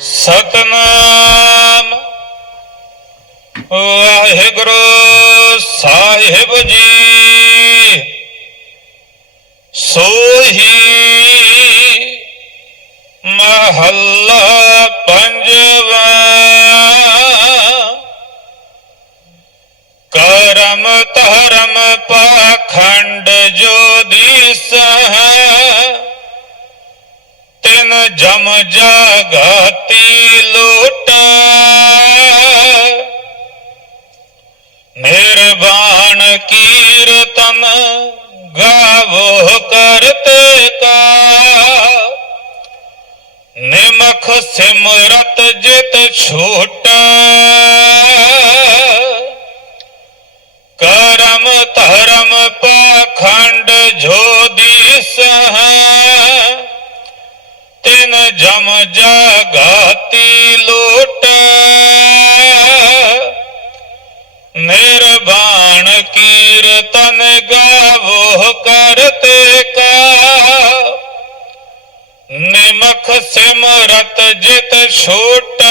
ਸਤਨਾਮ। ਵਾਹਿਗੁਰੂ ਸਾਹਿਬ ਜੀ ਸੋਹੀ ਮਹੱਲਾ ਪੰਜਵਾ। ਕਰਮ ਧਰਮ ਪਾਖੰਡ ਜੋ ਦਿਸ ਤਿਨ ਜਮ ਜਾਗਤੀ ਲੋਟ। ਨਿਰਵਾਣ ਕੀਰਤਨ ਗਾਵੋ ਕਰਤੇ ਕਾ। ਨਿਮਖ ਸਿਮਰਤ ਜਿਤ ਛੋਟ। ਕਰਮ ਧਰਮ ਪਾਖੰਡ ਜੋ ਤਿਨ ਜਮ ਲੋਟ। ਨਿਰਵਾਣ ਕੀਰਤਨ ਗਾਵੋ ਕਰਤੇ ਕਾ। ਨਿਮਖ ਸਿਮਰਤ ਜਿਤ ਛੋਟ।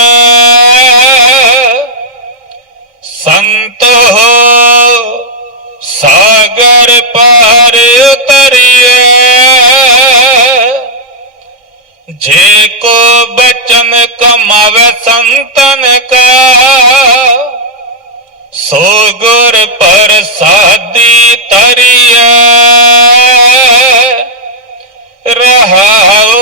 ਸੰਤ ਹੋ, ਸਾਗਰ ਪਾਰ ਉਤਰਿਏ ਜੇ ਕੋ ਬਚਨ ਕਮਾਵੇ ਸੰਤਨ ਕਾ ਸੋ ਗੁਰ ਪ੍ਰਸਾਦੀ ਤਰਿਐ ਰਹਾਉ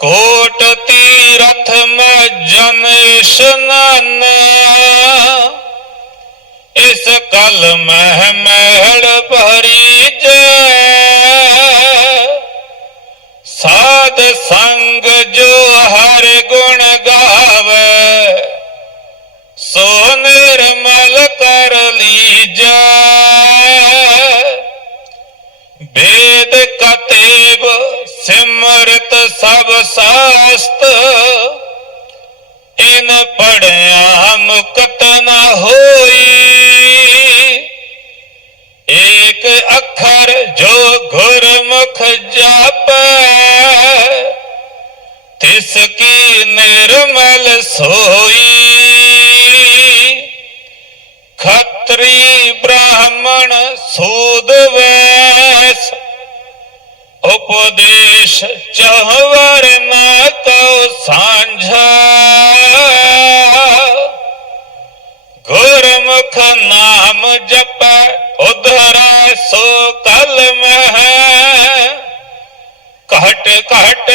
ਕੋਟ ਤੀਰਥ ਮਜਨ ਇਸ਼ਨਾਨ ਇਸ ਕਲ ਮਹਿ ਮਹਿਲ ਭਰੀ ਸਭ ਸਾਸਤ। ਇਨ ਪੜਿਆ ਮੁਕਤ ਨਾ ਹੋਈ। ਏਕ ਅੱਖਰ ਜੋ ਗੁਰਮੁਖ ਜਾਪੈ, ਤਿਸ ਕੀ ਨਿਰਮਲ ਸੋਈ। ਖੱਤਰੀ ਬ੍ਰਾਹਮਣ ਸੂਦ ਵੈਸ ਉਪਦੇਸ਼ ਚਹਵਰ ਨਾ ਕਉ ਸਾਂਝਾ। ਗੁਰਮੁਖ ਨਾਮ ਜਪੈ, ਉਧਰੈ ਸੋ ਕਲ ਮਹਿ। ਘਟ ਘਟ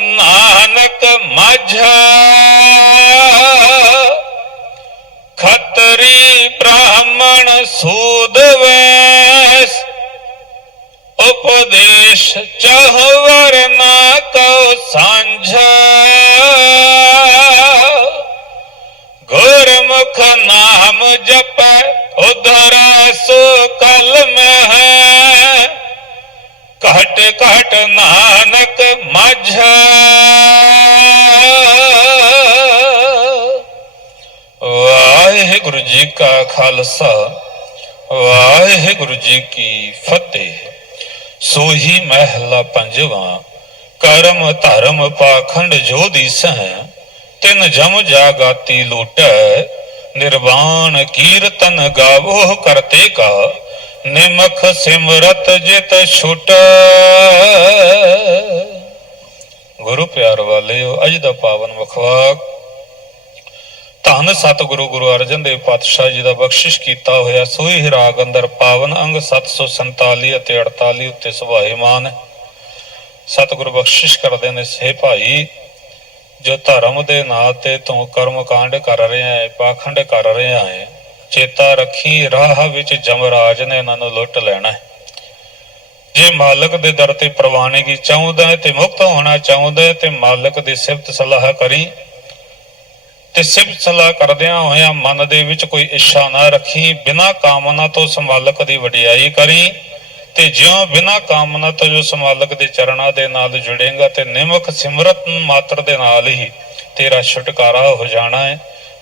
ਨਾਨਕ ਮਝਾ। ਖਤਰੀ ਬ੍ਰਾਹਮਣ ਸੂਦ ਵੈਸ ਉਪਦੇਸ਼ ਚਹਵਰ ਨਾ ਕਉ ਸਾਂਝਾ ਗੁਰਮੁਖ ਨਾਮ ਜਪੈ ਉਧਰੈ ਸੋ ਕਲ ਮਹਿ ਘਟ ਘਟ ਨਾਨਕ ਮਝਾ ਵਾਹਿਗੁਰੂ ਜੀ ਕਾ ਖਾਲਸਾ ਵਾਹਿਗੁਰੂ ਜੀ ਕੀ ਫਤਿਹ ਸੋਹੀ ਮਹਿਲਾ ਪੰਜਵਾ, ਕਰਮ ਧਰਮ ਪਾਖੰਡ ਜੋ ਦੀਸੈ ਤਿਨ ਜਮ ਜਾਗਾਤੀ ਲੂਟੈ, ਨਿਰਵਾਣ ਕੀਰਤਨ ਗਾਵੋ ਕਰਤੇ ਕਾ, ਨਿਮਖ ਸਿਮਰਤ ਜਿਤ ਛੁਟ। ਗੁਰੂ ਪਿਆਰ ਵਾਲਿਓ, ਅੱਜ ਦਾ ਪਾਵਨ ਵਖਵਾਕ। ਧੰਨ ਸਤਿਗੁਰੂ ਗੁਰੂ ਅਰਜਨ ਦੇਵ ਪਾਤਸ਼ਾਹ ਜੀ ਦਾ ਬਖਸ਼ਿਸ਼ ਕੀਤਾ ਹੋਇਆ, ਸੋਈ ਰਾਗ ਅੰਦਰ ਪਾਵਨ ਅੰਗ 747 ਅਤੇ 48 ਉੱਤੇ ਸੁਭਾਏਮਾਨ ਸਤਿਗੁਰੂ ਬਖਸ਼ਿਸ਼ ਕਰਦੇ ਨੇ, ਸੇ ਭਾਈ, ਜੋ ਧਰਮ ਦੇ ਨਾਂ ਤੇ ਤੂੰ ਕਰਮ ਕਾਂਡ ਕਰ ਰਿਹਾ ਹੈ, ਪਾਖੰਡ ਕਰ ਰਿਹਾ ਹੈ, ਚੇਤਾ ਰੱਖੀ ਰਾਹ ਵਿੱਚ ਜਮਰਾਜ ਨੇ ਇਹਨਾਂ ਨੂੰ ਲੁੱਟ ਲੈਣਾ ਹੈ। ਜੇ ਮਾਲਕ ਦੇ ਦਰ ਤੇ ਪ੍ਰਵਾਨਗੀ ਚਾਹੁੰਦਾ ਹੈ ਤੇ ਮੁਕਤ ਹੋਣਾ ਚਾਹੁੰਦਾ ਹੈ ਤੇ ਮਾਲਕ ਦੀ ਸਿਫਤ ਸਲਾਹ ਕਰੀ। ਤੇ ਸਿਫਤ ਸਲਾਹ ਕਰਦਿਆਂ ਹੋਇਆਂ ਮਨ ਦੇ ਵਿੱਚ ਕੋਈ ਇੱਛਾ ਨਾ ਰੱਖੀ, ਬਿਨਾਂ ਕਾਮਨਾ ਤੋਂ ਉਸ ਦੀ ਵਡਿਆਈ ਕਰੀ ਤੇ ਜਿਉਂ ਬਿਨਾਂ ਕਾਮਨਾ ਤੋਂ ਜੋ ਮਾਲਕ ਦੇ ਚਰਨਾਂ ਦੇ ਨਾਲ ਜੁੜੇਗਾ ਤੇ ਨਿਮਕ ਸਿਮਰਤ ਮਾਤਰ ਦੇ ਨਾਲ ਹੀ ਤੇਰਾ ਛੁਟਕਾਰਾ ਹੋ ਜਾਣਾ ਹੈ,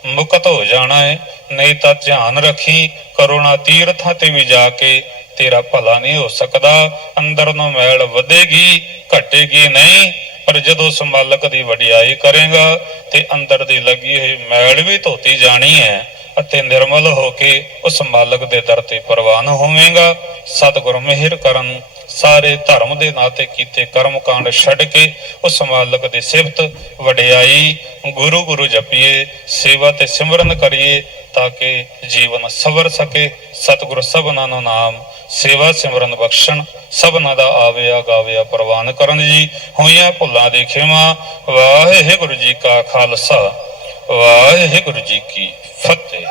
ਮੁਕਤ ਹੋ ਜਾਣਾ ਹੈ। ਨਹੀਂ ਤਾਂ ਧਿਆਨ ਰੱਖੀ, ਕਰੋਨਾ ਤੀਰਥਾਂ ਤੇ ਵੀ ਜਾ ਕੇ ਤੇਰਾ ਭਲਾ ਨਹੀਂ ਹੋ ਸਕਦਾ। ਅੰਦਰ ਨੂੰ ਮੈਲ ਵਧੇਗੀ, ਘਟੇਗੀ ਨਹੀਂ, ਪਰ ਜਦੋਂ ਉਸ ਦੀ ਵਡਿਆਈ ਕਰੇਗਾ ਤੇ ਅੰਦਰ ਦੀ ਲੱਗੀ ਹੋਈ ਮੈਲ ਵੀ ਧੋਤੀ ਜਾਣੀ ਹੈ ਅਤੇ ਨਿਰਮਲ ਹੋ ਕੇ ਉਸ ਮਾਲਕ ਦੇ ਦਰ ਤੇ ਪ੍ਰਵਾਨ ਹੋਵੇਂਗਾ। ਸਤਿਗੁਰ ਮਿਹਰ ਕਰਨ, ਸਾਰੇ ਧਰਮ ਦੇ ਨਾਤੇ ਕੀਤੇ ਕਰਮ ਕਾਂਡ ਛੱਡ ਕੇ ਉਸ ਮਾਲਕ ਦੀ ਸਿਫਤ ਵਡਿਆਈ ਗੁਰੂ ਗੁਰੂ ਜਪੀਏ, ਸੇਵਾ ਤੇ ਸਿਮਰਨ ਕਰੀਏ ਤਾਂ ਕਿ ਜੀਵਨ ਸਵਰ ਸਕੇ। ਸਤਿਗੁਰ ਸਭਨਾਂ ਨੂੰ ਨਾਮ, ਸੇਵਾ ਸਿਮਰਨ ਬਖਸ਼ਣ, ਸਭਨਾਂ ਦਾ ਆਵਿਆ ਗਾਵਿਆ ਪ੍ਰਵਾਨ ਕਰਨ ਜੀ। ਹੋਈਆਂ ਭੁੱਲਾਂ ਦੇ ਖਿਮਾ, ਵਾਹਿਗੁਰੂ ਜੀ ਕਾ ਖਾਲਸਾ, ਵਾਹਿਗੁਰੂ ਜੀ ਕੀ ਫਤਿਹ।